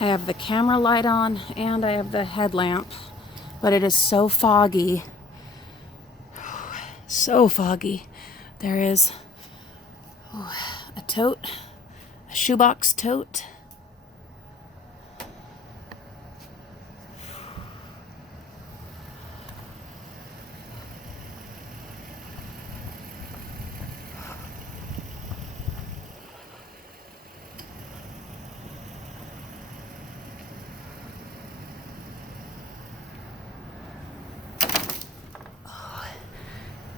I have the camera light on and I have the headlamp, but it is so foggy. So foggy. There is a tote, a shoebox tote.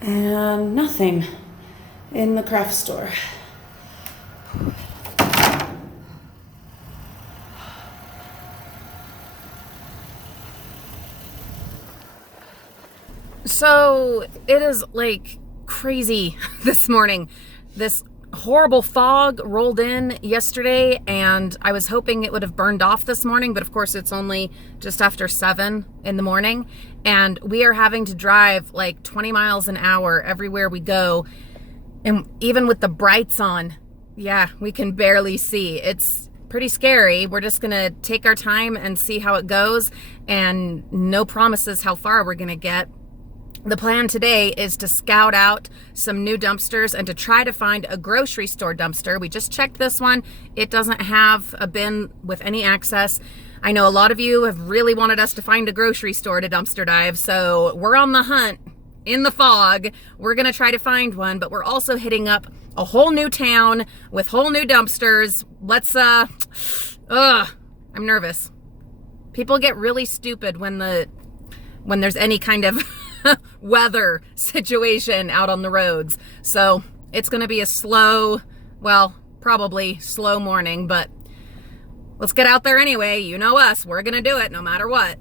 And nothing in the craft store. So it is like crazy this morning. This horrible fog rolled in yesterday, and I was hoping it would have burned off this morning, but of course it's only just after 7 in the morning, and we are having to drive like 20 miles an hour everywhere we go. And even with the brights on, yeah, we can barely see. It's pretty scary. We're just gonna take our time and see how it goes, and no promises how far we're gonna get. The plan today is to scout out some new dumpsters and to try to find a grocery store dumpster. We just checked this one. It doesn't have a bin with any access. I know a lot of you have really wanted us to find a grocery store to dumpster dive, so we're on the hunt in the fog. We're gonna try to find one, but we're also hitting up a whole new town with whole new dumpsters. I'm nervous. People get really stupid when there's any kind of weather situation out on the roads. So it's going to be a probably slow morning, but let's get out there anyway. You know us, we're going to do it no matter what.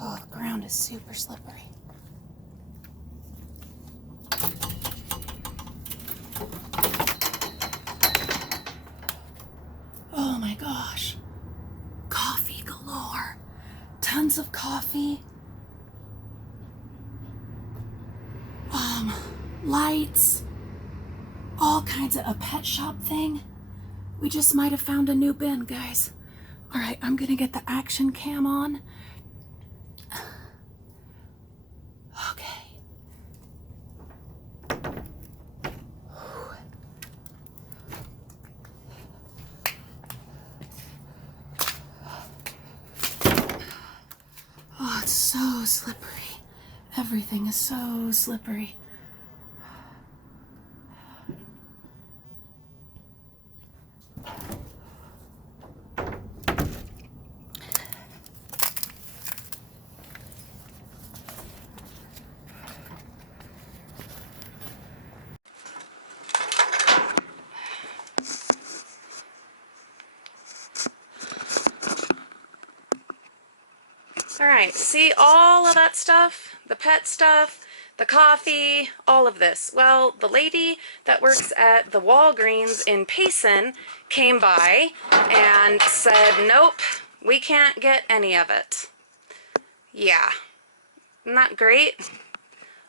Oh, the ground is super slippery. Oh my gosh. Coffee galore. Tons of coffee. Lights. All kinds of a pet shop thing. We just might have found a new bin, guys. All right, I'm gonna get the action cam on. Okay. Oh, it's so slippery. Everything is so slippery. All right, see all of that stuff, the pet stuff, the coffee, all of this. Well, the lady that works at the Walgreens in Payson came by and said, nope, we can't get any of it. Yeah, isn't that great?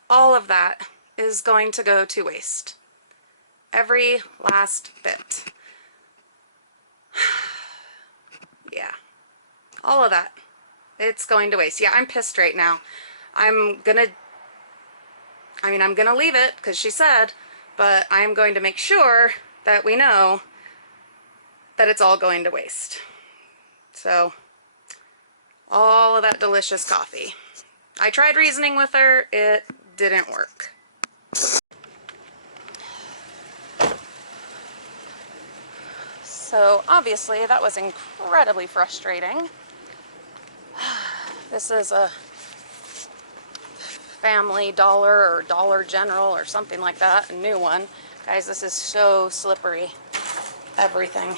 All of that is going to go to waste. Every last bit. Yeah, all of that. It's going to waste. Yeah, I'm pissed right now. I'm gonna leave it because she said, but I am going to make sure that we know that it's all going to waste. So, all of that delicious coffee. I tried reasoning with her, it didn't work. So obviously that was incredibly frustrating. This is a Family Dollar or Dollar General or something like that, a new one. Guys, this is so slippery. Everything.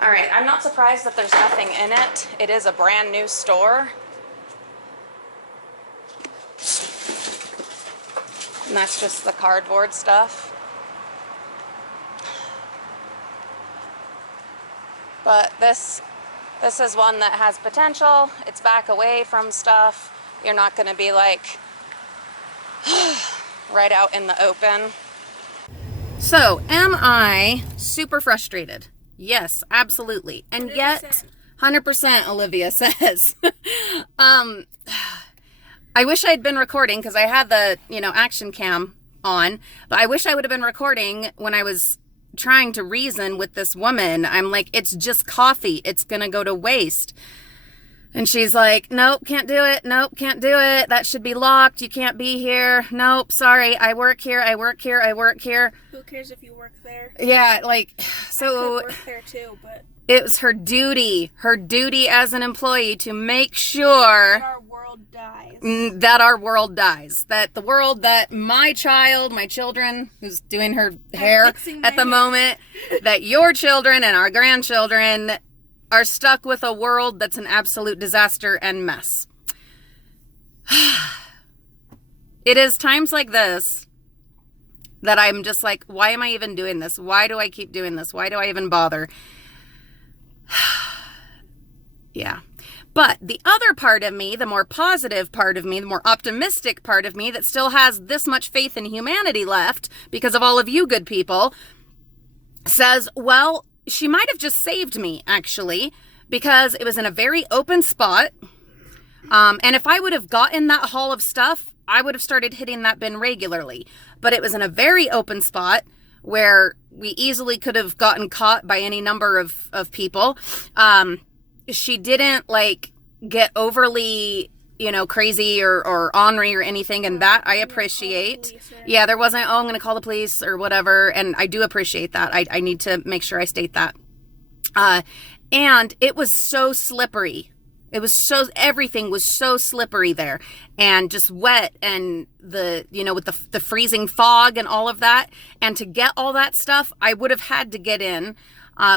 All right, I'm not surprised that there's nothing in it. It is a brand new store. And that's just the cardboard stuff. But this is one that has potential. It's back away from stuff. You're not going to be like right out in the open. So, am I super frustrated? Yes, absolutely. And 100%. Yet, 100%, Olivia says. I wish I'd been recording because I had the, action cam on, but I wish I would have been recording when I was trying to reason with this woman. I'm like, it's just coffee. It's going to go to waste. And she's like, nope, can't do it. Nope, can't do it. That should be locked. You can't be here. Nope, sorry. I work here. I work here. I work here. Who cares if you work there? Yeah, like, so. I could work there too, but. It was her duty as an employee to make sure that our world dies. That the world that my children, who's doing her hair at the moment, that your children and our grandchildren are stuck with a world that's an absolute disaster and mess. It is times like this that I'm just like, why am I even doing this? Why do I keep doing this? Why do I even bother? Yeah. But the other part of me, the more positive part of me, the more optimistic part of me that still has this much faith in humanity left because of all of you good people, says, well, she might have just saved me, actually, because it was in a very open spot. And if I would have gotten that haul of stuff, I would have started hitting that bin regularly. But it was in a very open spot where we easily could have gotten caught by any number of people. She didn't get overly, crazy or ornery or anything. And that I appreciate. Yeah, there wasn't, I'm going to call the police or whatever. And I do appreciate that. I need to make sure I state that. And it was so slippery. Everything was so slippery there and just wet and with the freezing fog and all of that. And to get all that stuff, I would have had to get in,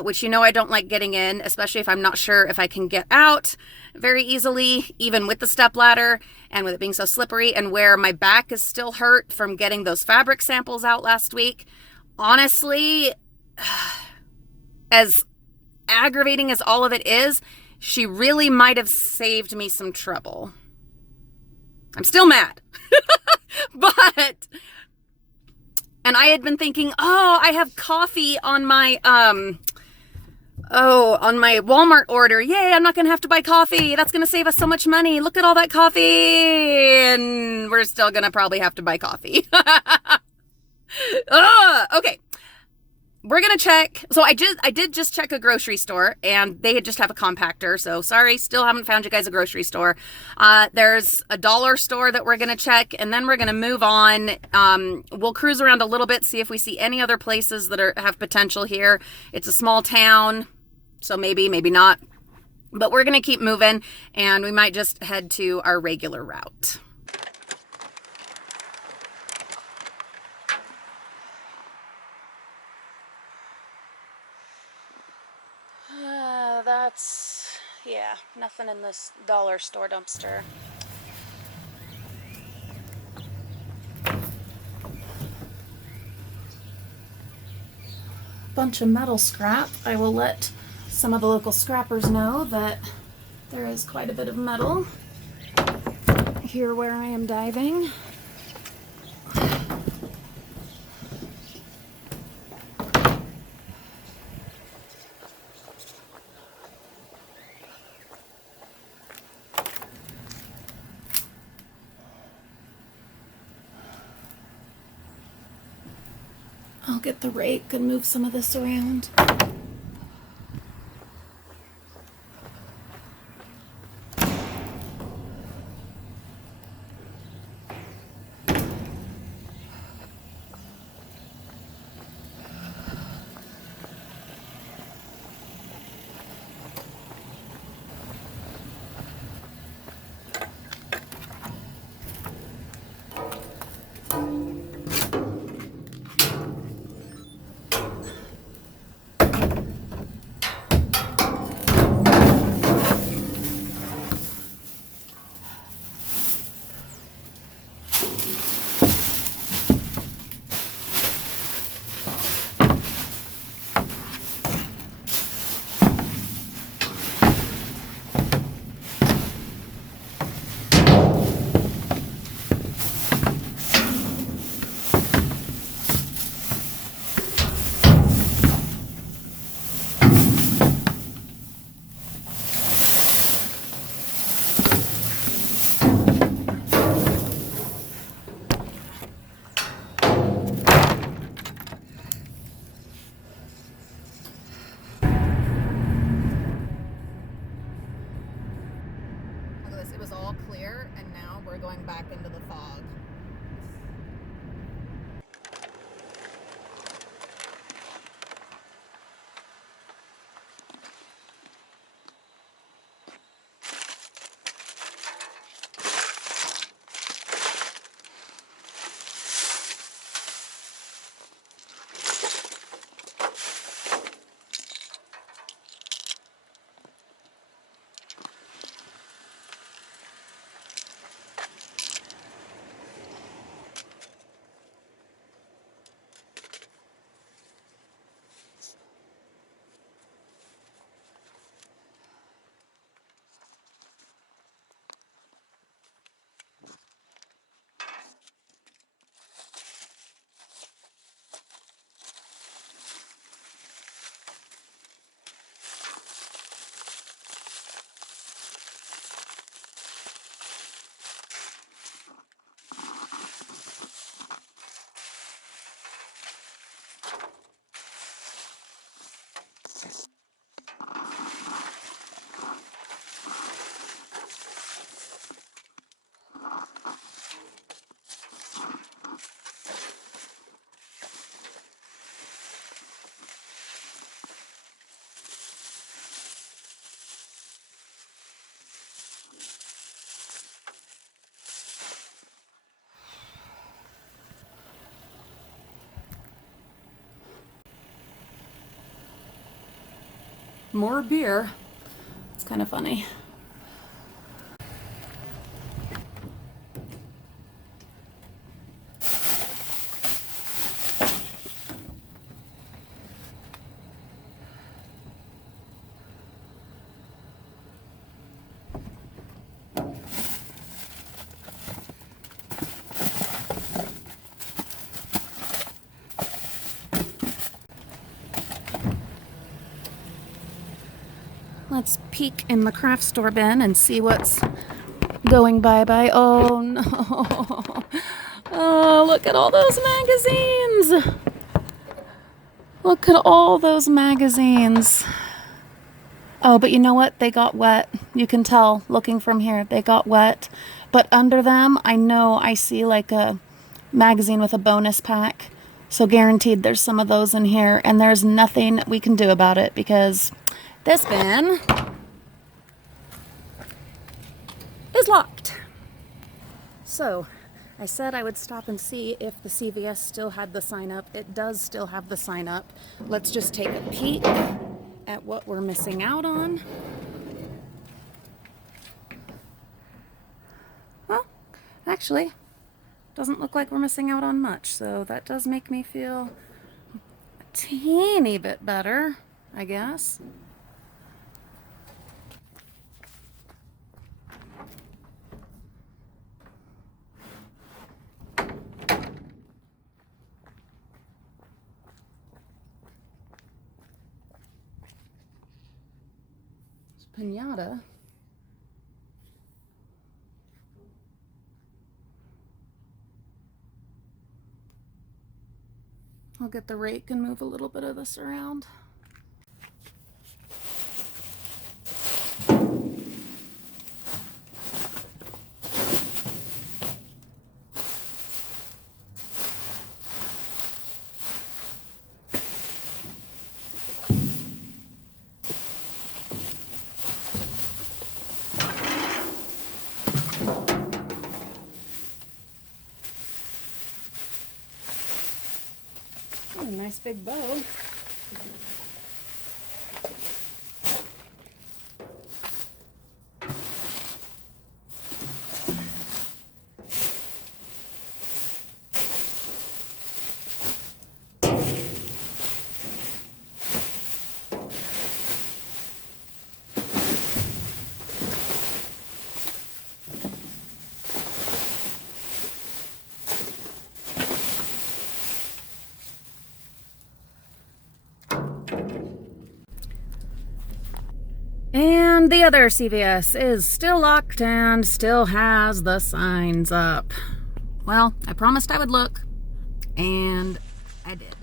which, I don't like getting in, especially if I'm not sure if I can get out very easily, even with the stepladder and with it being so slippery and where my back is still hurt from getting those fabric samples out last week. Honestly, as aggravating as all of it is, she really might have saved me some trouble. I'm still mad. And I had been thinking, I have coffee on my, on my Walmart order. Yay, I'm not going to have to buy coffee. That's going to save us so much money. Look at all that coffee. And we're still going to probably have to buy coffee. Okay. We're going to check. So I did just check a grocery store and they just have a compactor. So sorry, still haven't found you guys a grocery store. There's a dollar store that we're going to check and then we're going to move on. We'll cruise around a little bit, see if we see any other places that have potential here. It's a small town, so maybe not. But we're going to keep moving and we might just head to our regular route. Yeah, nothing in this dollar store dumpster. Bunch of metal scrap. I will let some of the local scrappers know that there is quite a bit of metal here where I am diving. I'll get the rake and move some of this around. It was all clear, and now we're going back into the fog. More beer. It's kind of funny. Let's peek in the craft store bin and see what's going bye-bye. Oh no. Oh, look at all those magazines. Look at all those magazines. Oh, but you know what? They got wet. You can tell looking from here. They got wet. But under them, I know I see like a magazine with a bonus pack. So guaranteed there's some of those in here. And there's nothing we can do about it because this bin is locked. So I said I would stop and see if the CVS still had the sign up. It does still have the sign up. Let's just take a peek at what we're missing out on. Well, actually, doesn't look like we're missing out on much. So that does make me feel a teeny bit better, I guess. Pinata. I'll get the rake and move a little bit of this around. Nice big bow. And the other CVS is still locked and still has the signs up. Well, I promised I would look, and I did.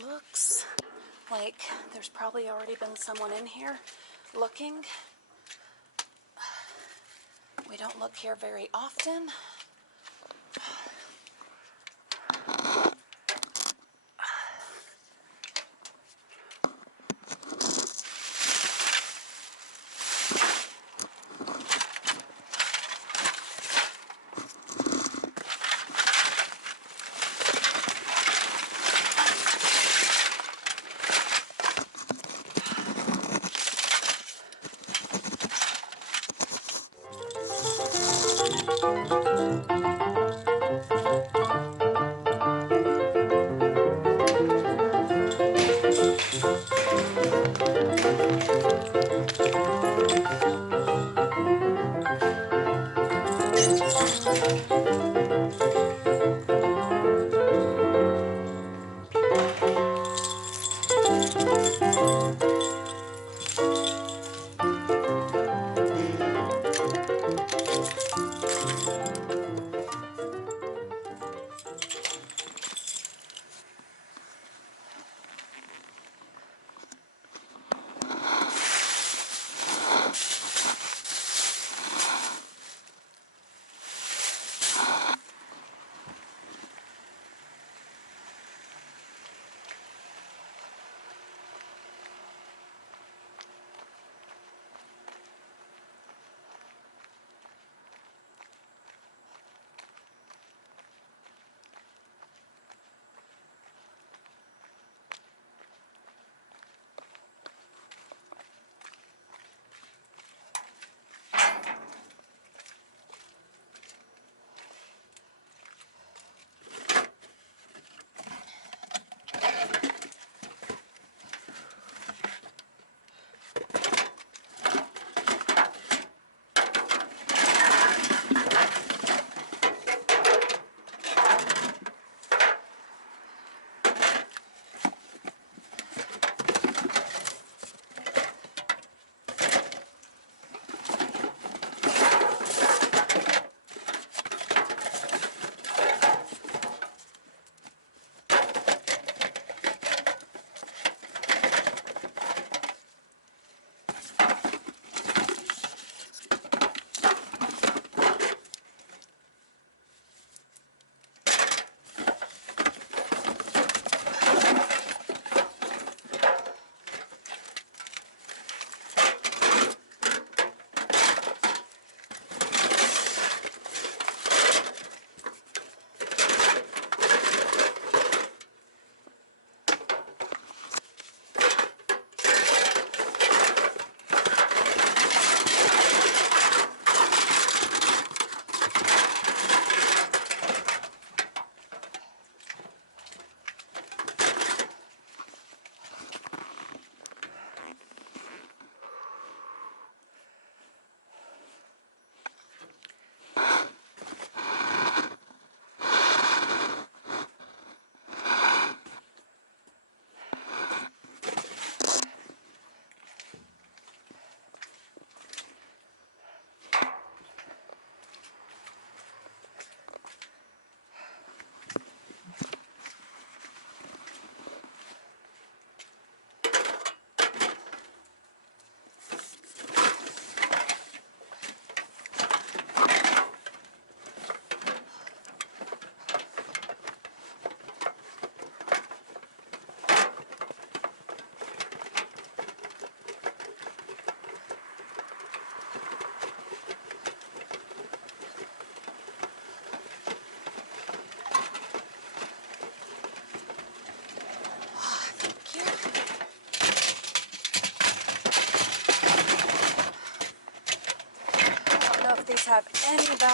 Looks like there's probably already been someone in here looking. We don't look here very often.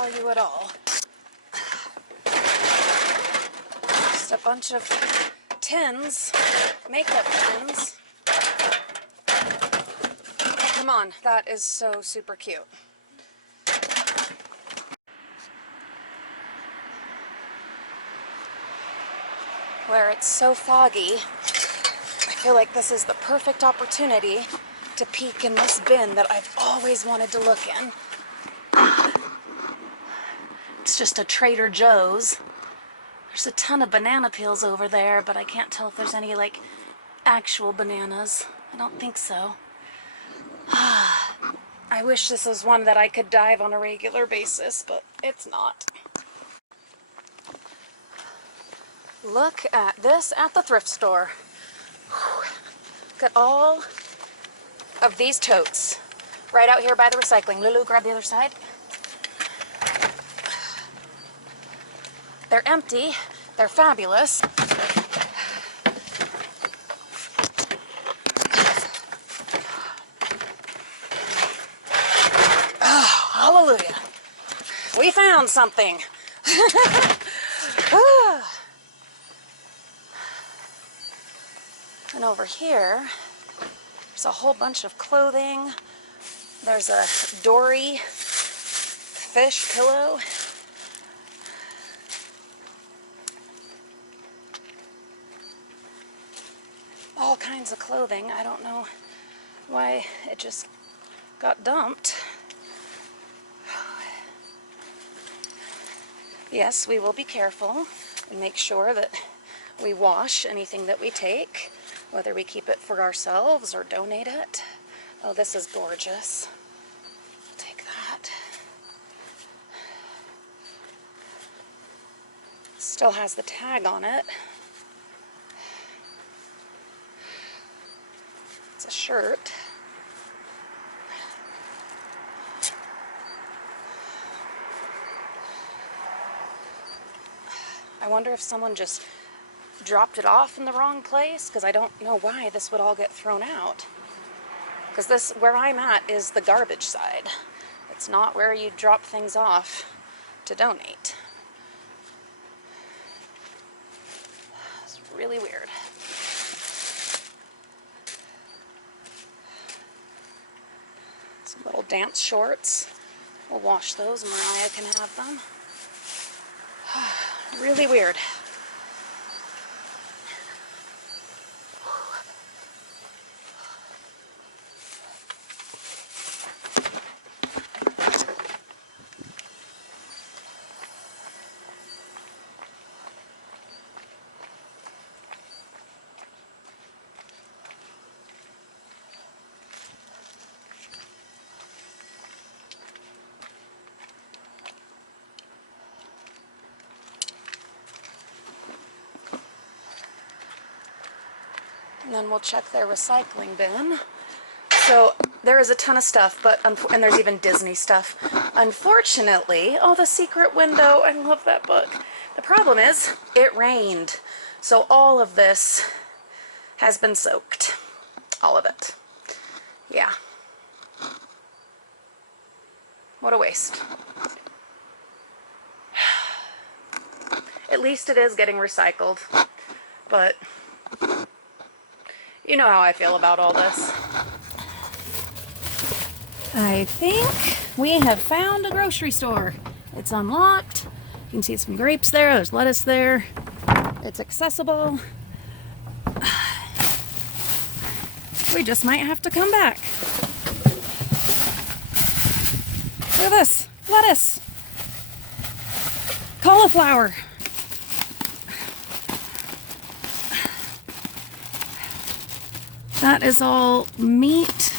value at all. Just a bunch of tins, makeup tins. Oh, come on, that is so super cute. Where it's so foggy, I feel like this is the perfect opportunity to peek in this bin that I've always wanted to look in. It's just a Trader Joe's. There's a ton of banana peels over there, but I can't tell if there's any, like, actual bananas. I don't think so. I wish this was one that I could dive on a regular basis, but it's not. Look at this at the thrift store. Look at all of these totes right out here by the recycling. Lulu, grab the other side. They're empty. They're fabulous. Oh, hallelujah. We found something. And over here, there's a whole bunch of clothing. There's a Dory fish pillow. All kinds of clothing. I don't know why it just got dumped. Yes, we will be careful and make sure that we wash anything that we take, whether we keep it for ourselves or donate it. Oh, this is gorgeous. I'll take that. Still has the tag on it. It's a shirt. I wonder if someone just dropped it off in the wrong place, because I don't know why this would all get thrown out. Because this, where I'm at, is the garbage side. It's not where you drop things off to donate. It's really weird. Some little dance shorts. We'll wash those. Mariah can have them. Really weird. And then we'll check their recycling bin. So there is a ton of stuff, but and there's even Disney stuff. Unfortunately, oh, The Secret Window, I love that book. The problem is, it rained. So all of this has been soaked. All of it. Yeah. What a waste. At least it is getting recycled. But you know how I feel about all this. I think we have found a grocery store. It's unlocked. You can see some grapes there. There's lettuce there. It's accessible. We just might have to come back. Look at this. Lettuce. Cauliflower. That is all meat.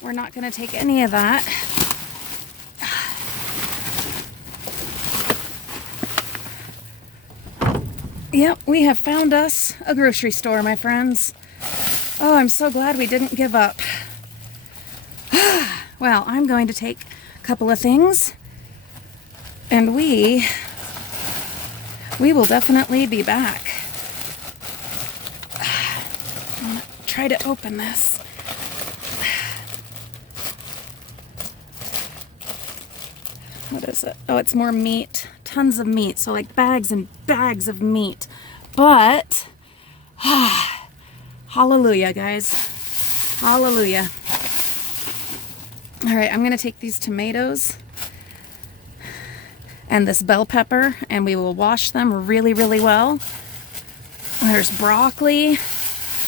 We're not going to take any of that. Yep, we have found us a grocery store, my friends. Oh, I'm so glad we didn't give up. Well, I'm going to take a couple of things, and we will definitely be back. Try to open this. What is it? Oh, it's more meat. Tons of meat. So like bags and bags of meat. But, hallelujah, guys. Hallelujah. All right, I'm going to take these tomatoes and this bell pepper, and we will wash them really, really well. There's broccoli.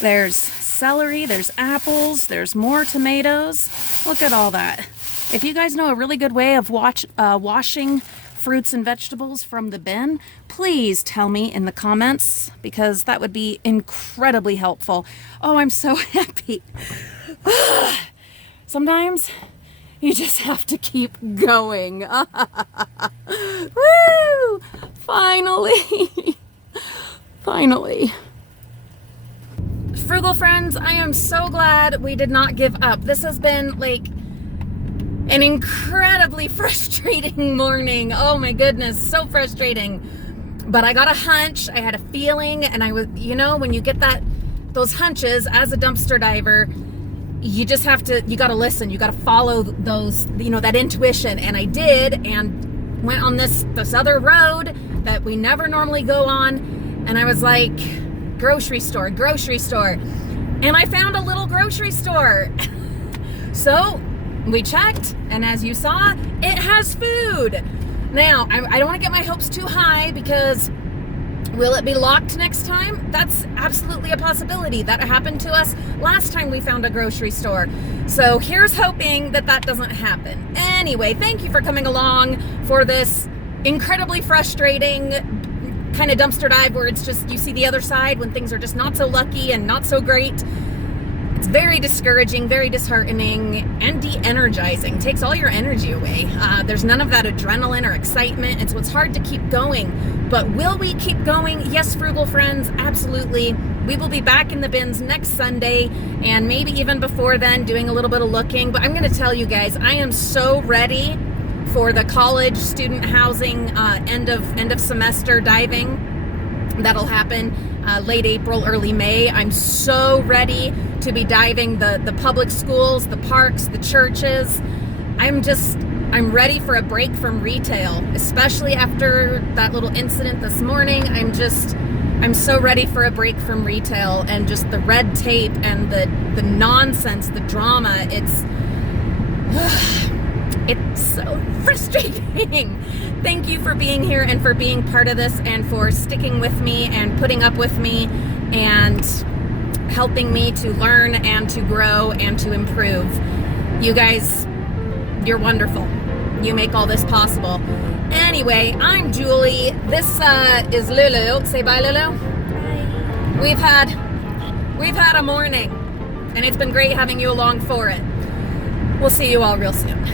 There's celery. There's apples. There's more tomatoes. Look at all that. If you guys know a really good way of washing fruits and vegetables from the bin, please tell me in the comments, because that would be incredibly helpful. Oh, I'm so happy. Sometimes you just have to keep going. Woo! Finally. Finally. Frugal friends, I am so glad we did not give up. This has been like an incredibly frustrating morning. Oh my goodness, so frustrating. But I got a hunch, I had a feeling, and I was, you know, when you get those hunches as a dumpster diver, you just have to, you got to listen, you got to follow those, you know, that intuition. And I did, and went on this other road that we never normally go on. And I was like, grocery store. And I found a little grocery store. So we checked, and as you saw, it has food. Now, I don't want to get my hopes too high, because will it be locked next time? That's absolutely a possibility. That happened to us last time we found a grocery store. So here's hoping that that doesn't happen. Anyway, thank you for coming along for this incredibly frustrating kind of dumpster dive, where it's just, you see the other side when things are just not so lucky and not so great. It's very discouraging, very disheartening, and de-energizing. Takes all your energy away. There's none of that adrenaline or excitement. It's what's hard to keep going. But will we keep going? Yes, frugal friends, absolutely. We will be back in the bins next Sunday, and maybe even before then, doing a little bit of looking. But I'm going to tell you guys, I am so ready for the college student housing end of semester diving. That'll happen late April, early May. I'm so ready to be diving the public schools, the parks, the churches. I'm ready for a break from retail, especially after that little incident this morning. I'm so ready for a break from retail and just the red tape and the nonsense, the drama. It's so frustrating. Thank you for being here and for being part of this, and for sticking with me and putting up with me and helping me to learn and to grow and to improve. You guys, you're wonderful. You make all this possible. Anyway, I'm Julie. This is Lulu. Say bye, Lulu. Bye. We've had a morning, and it's been great having you along for it. We'll see you all real soon.